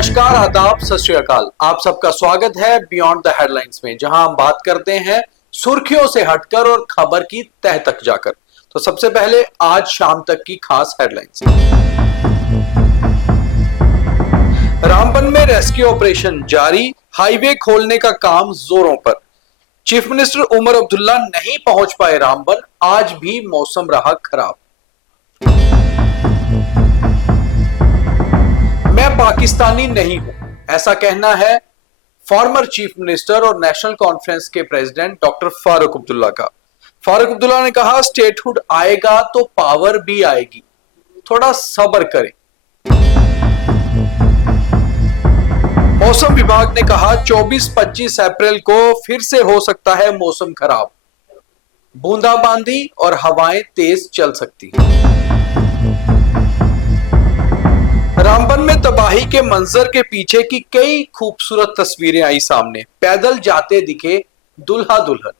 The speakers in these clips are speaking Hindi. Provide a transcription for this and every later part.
नमस्कार, आदाब, सत श्री अकाल। आप सबका स्वागत है बियॉन्ड द हेडलाइंस में, जहां हम बात करते हैं सुर्खियों से हटकर और खबर की तह तक जाकर। तो सबसे पहले आज शाम तक की खास हेडलाइंस। रामबन में रेस्क्यू ऑपरेशन जारी, हाईवे खोलने का काम जोरों पर। चीफ मिनिस्टर उमर अब्दुल्ला नहीं पहुंच पाए रामबन, आज भी मौसम रहा खराब। मैं पाकिस्तानी नहीं हूं, ऐसा कहना है फॉर्मर चीफ मिनिस्टर और नेशनल कॉन्फ्रेंस के प्रेसिडेंट डॉक्टर फारूक अब्दुल्ला का। फारूक अब्दुल्ला ने कहा, स्टेटहुड आएगा तो पावर भी आएगी, थोड़ा सब्र करें। मौसम विभाग ने कहा 24-25 अप्रैल को फिर से हो सकता है मौसम खराब, बूंदाबांदी और हवाएं तेज चल सकती हैं। रामबन में तबाही के मंजर के पीछे की कई खूबसूरत तस्वीरें आई सामने। पैदल जाते दिखे दुल्हा दुल्हन।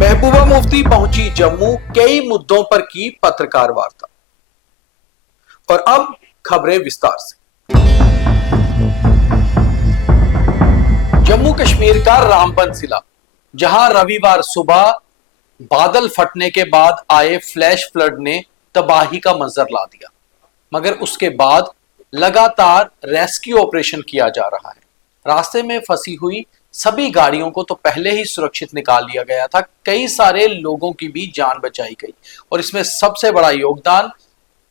महबूबा मुफ्ती पहुंची जम्मू, कई मुद्दों पर की पत्रकार वार्ता। और अब खबरें विस्तार से। जम्मू कश्मीर का रामबन जिला, जहां रविवार सुबह बादल फटने के बाद आए फ्लैश फ्लड ने तबाही का मंजर ला दिया, मगर उसके बाद लगातार रेस्क्यू ऑपरेशन किया जा रहा है। रास्ते में फंसी हुई सभी गाड़ियों को तो पहले ही सुरक्षित निकाल लिया गया था, कई सारे लोगों की भी जान बचाई गई। और इसमें सबसे बड़ा योगदान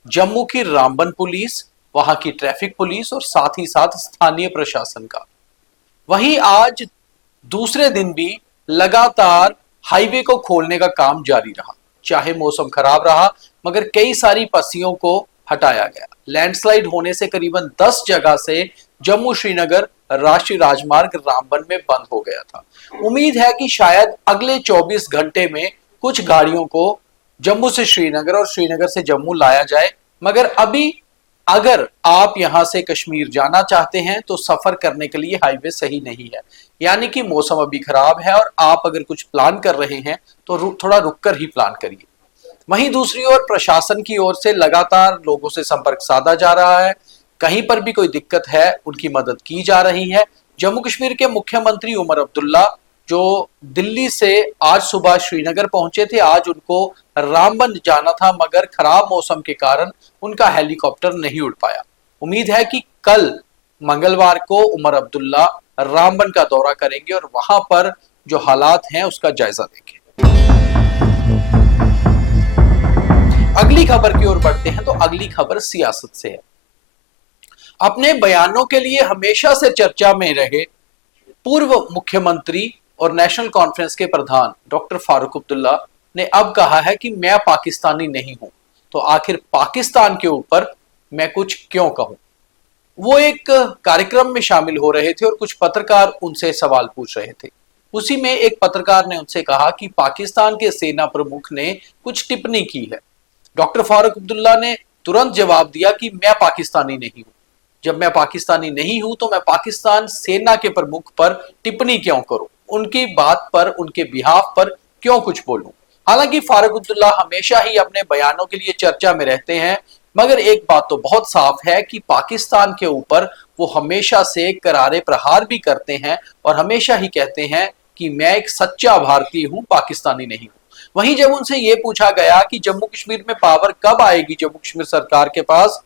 जम्मू की रामबन पुलिस, वहां की ट्रैफिक पुलिस और साथ ही साथ स्थानीय प्रशासन का। वहीं आज दूसरे दिन भी लगातार हाईवे को खोलने का काम जारी रहा, चाहे मौसम खराब रहा, मगर कई सारी पस्सियों को हटाया गया। लैंडस्लाइड होने से करीबन 10 जगह से जम्मू श्रीनगर राष्ट्रीय राजमार्ग रामबन में बंद हो गया था। उम्मीद है कि शायद अगले 24 घंटे में कुछ गाड़ियों को जम्मू से श्रीनगर और श्रीनगर से जम्मू लाया जाए, मगर अभी अगर आप यहां से कश्मीर जाना चाहते हैं तो सफर करने के लिए हाईवे सही नहीं है, यानी कि मौसम अभी खराब है और आप अगर कुछ प्लान कर रहे हैं तो थोड़ा रुककर ही प्लान करिए। वहीं दूसरी ओर प्रशासन की ओर से लगातार लोगों से संपर्क साधा जा रहा है, कहीं पर भी कोई दिक्कत है उनकी मदद की जा रही है। जम्मू कश्मीर के मुख्यमंत्री उमर अब्दुल्ला जो दिल्ली से आज सुबह श्रीनगर पहुंचे थे, आज उनको रामबन जाना था, मगर खराब मौसम के कारण उनका हेलीकॉप्टर नहीं उड़ पाया। उम्मीद है कि कल मंगलवार को उमर अब्दुल्ला रामबन का दौरा करेंगे और वहां पर जो हालात हैं उसका जायजा लेंगे। अगली खबर की ओर बढ़ते हैं तो अगली खबर सियासत से है। अपने बयानों के लिए हमेशा से चर्चा में रहे पूर्व मुख्यमंत्री और नेशनल कॉन्फ्रेंस के प्रधान डॉक्टर फारूक अब्दुल्ला ने अब कहा है कि मैं पाकिस्तानी नहीं हूं, तो आखिर पाकिस्तान के ऊपर मैं कुछ क्यों कहूं। वो एक कार्यक्रम में शामिल हो रहे थे और कुछ पत्रकार उनसे सवाल पूछ रहे थे। उसी में एक पत्रकार ने उनसे कहा कि पाकिस्तान के सेना प्रमुख ने कुछ टिप्पणी की है। डॉक्टर फारूक अब्दुल्ला ने तुरंत जवाब दिया कि मैं पाकिस्तानी नहीं हूं। जब मैं पाकिस्तानी नहीं हूं तो मैं पाकिस्तान सेना के प्रमुख पर टिप्पणी क्यों करूं, उनकी बात पर, उनके बिहाफ पर क्यों कुछ बोलूं। हालांकि फारूक अब्दुल्ला हमेशा ही अपने बयानों के लिए चर्चा में रहते हैं, मगर एक बात तो बहुत साफ है कि पाकिस्तान के ऊपर वो हमेशा से करारे प्रहार भी करते हैं और हमेशा ही कहते हैं कि मैं एक सच्चा भारतीय हूं, पाकिस्तानी नहीं हूं। वहीं जब उनसे यह पूछा गया कि जम्मू कश्मीर में पावर कब आएगी जम्मू कश्मीर सरकार के पास,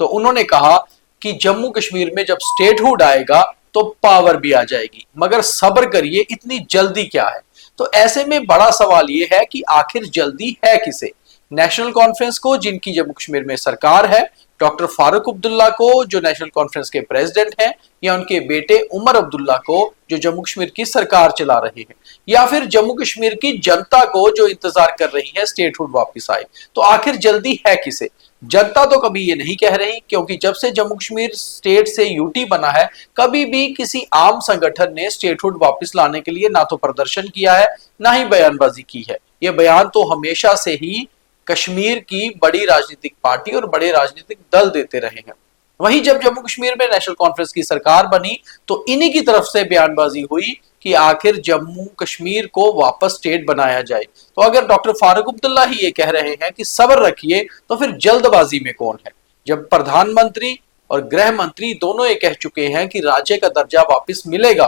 तो उन्होंने कहा कि जम्मू कश्मीर में जब स्टेटहुड आएगा तो पावर भी आ जाएगी, मगर सब्र करिए, इतनी जल्दी क्या है। तो ऐसे में बड़ा सवाल यह है कि आखिर जल्दी है किसे, नेशनल कॉन्फ्रेंस को जिनकी जम्मू कश्मीर में सरकार है, डॉक्टर फारूक अब्दुल्ला को जो नेशनल कॉन्फ्रेंस के प्रेसिडेंट हैं, या उनके बेटे उमर अब्दुल्ला को जो जम्मू कश्मीर की सरकार चला रहे हैं, या फिर जम्मू कश्मीर की जनता को जो इंतजार कर रही है स्टेटहुड वापस आए। तो आखिर जल्दी है किसे। जनता तो कभी ये नहीं कह रही, क्योंकि जब से जम्मू कश्मीर स्टेट से यूटी बना है, कभी भी किसी आम संगठन ने स्टेटहुड वापस लाने के लिए ना तो प्रदर्शन किया है, ना ही बयानबाजी की है। यह बयान तो हमेशा से ही कश्मीर की बड़ी राजनीतिक पार्टी और बड़े राजनीतिक दल देते रहे हैं। वहीं जब जम्मू कश्मीर में नेशनल कॉन्फ्रेंस की सरकार बनी तो इन्हीं की तरफ से बयानबाजी हुई कि आखिर जम्मू कश्मीर को वापस स्टेट बनाया जाए। तो अगर डॉक्टर फारूक अब्दुल्ला ही ये कह रहे हैं कि सब्र रखिए, तो फिर जल्दबाजी में कौन है। जब प्रधानमंत्री और गृह मंत्री दोनों ये कह चुके हैं कि राज्य का दर्जा वापस मिलेगा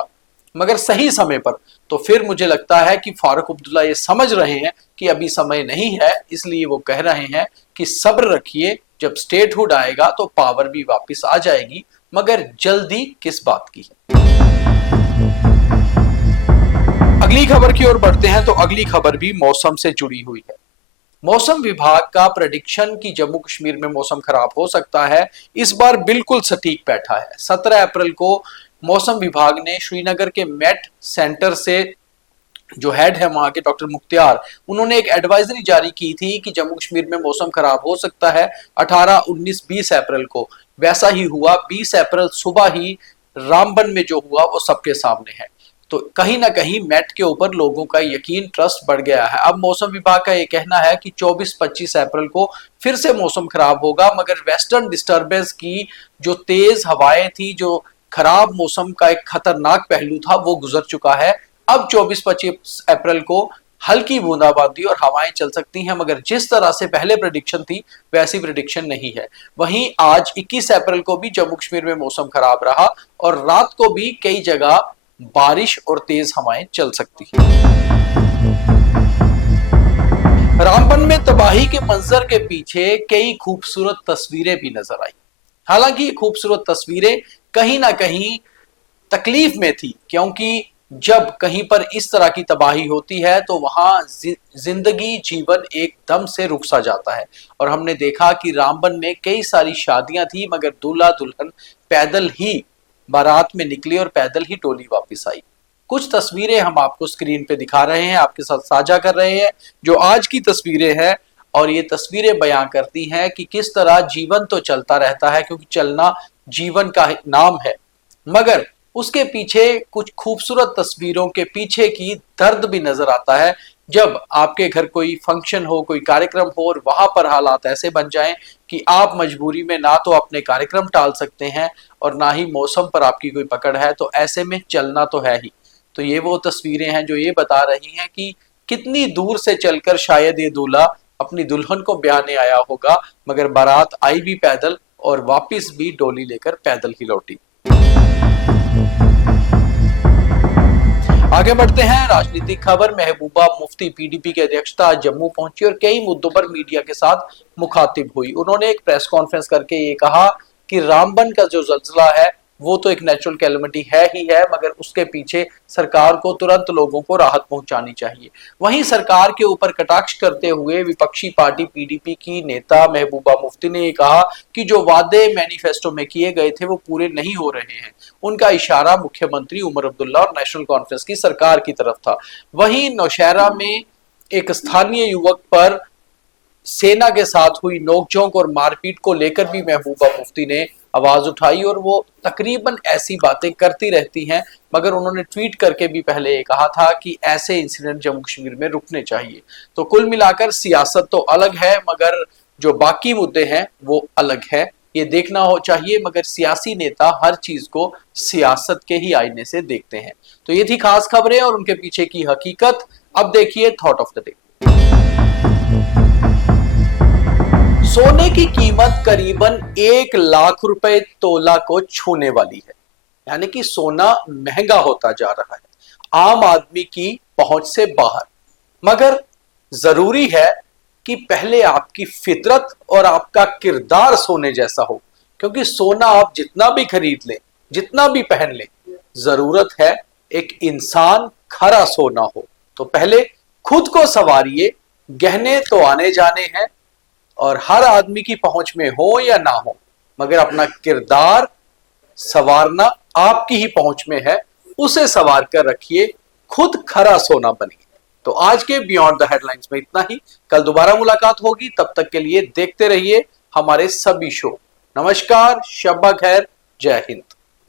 मगर सही समय पर, तो फिर मुझे लगता है कि फारूक अब्दुल्ला ये समझ रहे हैं कि अभी समय नहीं है, इसलिए वो कह रहे हैं कि सब्र रखिए, जब स्टेटहुड आएगा तो पावर भी वापस आ जाएगी, मगर जल्दी किस बात की है। अगली खबर की ओर बढ़ते हैं तो अगली खबर भी मौसम से जुड़ी हुई है। मौसम विभाग का प्रेडिक्शन कि जम्मू कश्मीर में मौसम खराब हो सकता है इस बार बिल्कुल सटीक बैठा है। 17 अप्रैल को मौसम विभाग ने श्रीनगर के मेट सेंटर से जो हेड है वहां के डॉक्टर मुख्तियार, उन्होंने एक एडवाइजरी जारी की थी कि जम्मू कश्मीर में मौसम खराब हो सकता है 18, 19, 20 अप्रैल को। वैसा ही हुआ। 20 अप्रैल सुबह ही रामबन में जो हुआ वो सबके सामने है। तो कहीं ना कहीं मेट के ऊपर लोगों का यकीन, ट्रस्ट बढ़ गया है। अब मौसम विभाग का ये कहना है कि 24-25 अप्रैल को फिर से मौसम खराब होगा, मगर वेस्टर्न डिस्टर्बेंस की जो तेज हवाएं थी, जो खराब मौसम का एक खतरनाक पहलू था, वो गुजर चुका है। अब 24-25 अप्रैल को हल्की बूंदाबांदी और हवाएं चल सकती हैं, मगर जिस तरह से पहले प्रेडिक्शन थी वैसी प्रेडिक्शन नहीं है। वहीं आज 21 अप्रैल को भी जम्मू कश्मीर में मौसम खराब रहा और रात को भी कई जगह बारिश और तेज हवाएं चल सकती है। रामबन में तबाही के मंजर के पीछे कई खूबसूरत तस्वीरें भी नजर आई। हालांकि ये खूबसूरत तस्वीरें कहीं ना कहीं तकलीफ में थी, क्योंकि जब कहीं पर इस तरह की तबाही होती है तो वहां जिंदगी, जीवन एकदम से रुक सा जाता है। और हमने देखा कि रामबन में कई सारी शादियां थी, मगर दूल्हा दुल्हन पैदल ही बारात में निकली और पैदल ही डोली वापस आई। कुछ तस्वीरें हम आपको स्क्रीन पे दिखा रहे हैं, आपके साथ साझा कर रहे हैं, जो आज की तस्वीरें हैं। और ये तस्वीरें बयां करती हैं कि किस तरह जीवन तो चलता रहता है, क्योंकि चलना जीवन का नाम है, मगर उसके पीछे कुछ खूबसूरत तस्वीरों के पीछे की दर्द भी नजर आता है। जब आपके घर कोई फंक्शन हो, कोई कार्यक्रम हो और वहां पर हालात ऐसे बन जाएं कि आप मजबूरी में ना तो अपने कार्यक्रम टाल सकते हैं और ना ही मौसम पर आपकी कोई पकड़ है, तो ऐसे में चलना तो है ही। तो ये वो तस्वीरें हैं जो ये बता रही हैं कि कितनी दूर से चलकर शायद ये दूल्हा अपनी दुल्हन को ब्याहने आया होगा, मगर बारात आई भी पैदल और वापिस भी डोली लेकर पैदल ही लौटी। आगे बढ़ते हैं। राजनीतिक खबर। महबूबा मुफ्ती पीडीपी के अध्यक्षता आज जम्मू पहुंची और कई मुद्दों पर मीडिया के साथ मुखातिब हुई। उन्होंने एक प्रेस कॉन्फ्रेंस करके ये कहा कि रामबन का जो जल्जला है वो तो एक नेचुरल कैलेमिटी है ही है, मगर उसके पीछे सरकार को तुरंत लोगों को राहत पहुंचानी चाहिए। वहीं सरकार के ऊपर कटाक्ष करते हुए विपक्षी पार्टी पीडीपी की नेता महबूबा मुफ्ती ने ये कहा कि जो वादे मैनिफेस्टो में किए गए थे वो पूरे नहीं हो रहे हैं। उनका इशारा मुख्यमंत्री उमर अब्दुल्ला और नेशनल कॉन्फ्रेंस की सरकार की तरफ था। वहीं नौशहरा में एक स्थानीय युवक पर सेना के साथ हुई नोकझोंक और मारपीट को लेकर भी महबूबा मुफ्ती ने आवाज उठाई, और वो तकरीबन ऐसी बातें करती रहती हैं, मगर उन्होंने ट्वीट करके भी पहले ये कहा था कि ऐसे इंसिडेंट जम्मू कश्मीर में रुकने चाहिए। तो कुल मिलाकर सियासत तो अलग है, मगर जो बाकी मुद्दे हैं वो अलग है, ये देखना हो चाहिए। मगर सियासी नेता हर चीज को सियासत के ही आईने से देखते हैं। तो ये थी खास खबरें और उनके पीछे की हकीकत। अब देखिए थॉट ऑफ द डे। सोने की कीमत करीबन 1 लाख रुपए तोला को छूने वाली है, यानी कि सोना महंगा होता जा रहा है, आम आदमी की पहुंच से बाहर। मगर जरूरी है कि पहले आपकी फितरत और आपका किरदार सोने जैसा हो, क्योंकि सोना आप जितना भी खरीद लें, जितना भी पहन लें, जरूरत है एक इंसान खरा सोना हो। तो पहले खुद को संवारिए। गहने तो आने जाने हैं और हर आदमी की पहुंच में हो या ना हो, मगर अपना किरदार संवारना आपकी ही पहुंच में है, उसे संवार कर रखिए, खुद खरा सोना बनिए। तो आज के बियॉन्ड द हेडलाइंस में इतना ही। कल दोबारा मुलाकात होगी, तब तक के लिए देखते रहिए हमारे सभी शो। नमस्कार, शब्बा खैर, जय हिंद।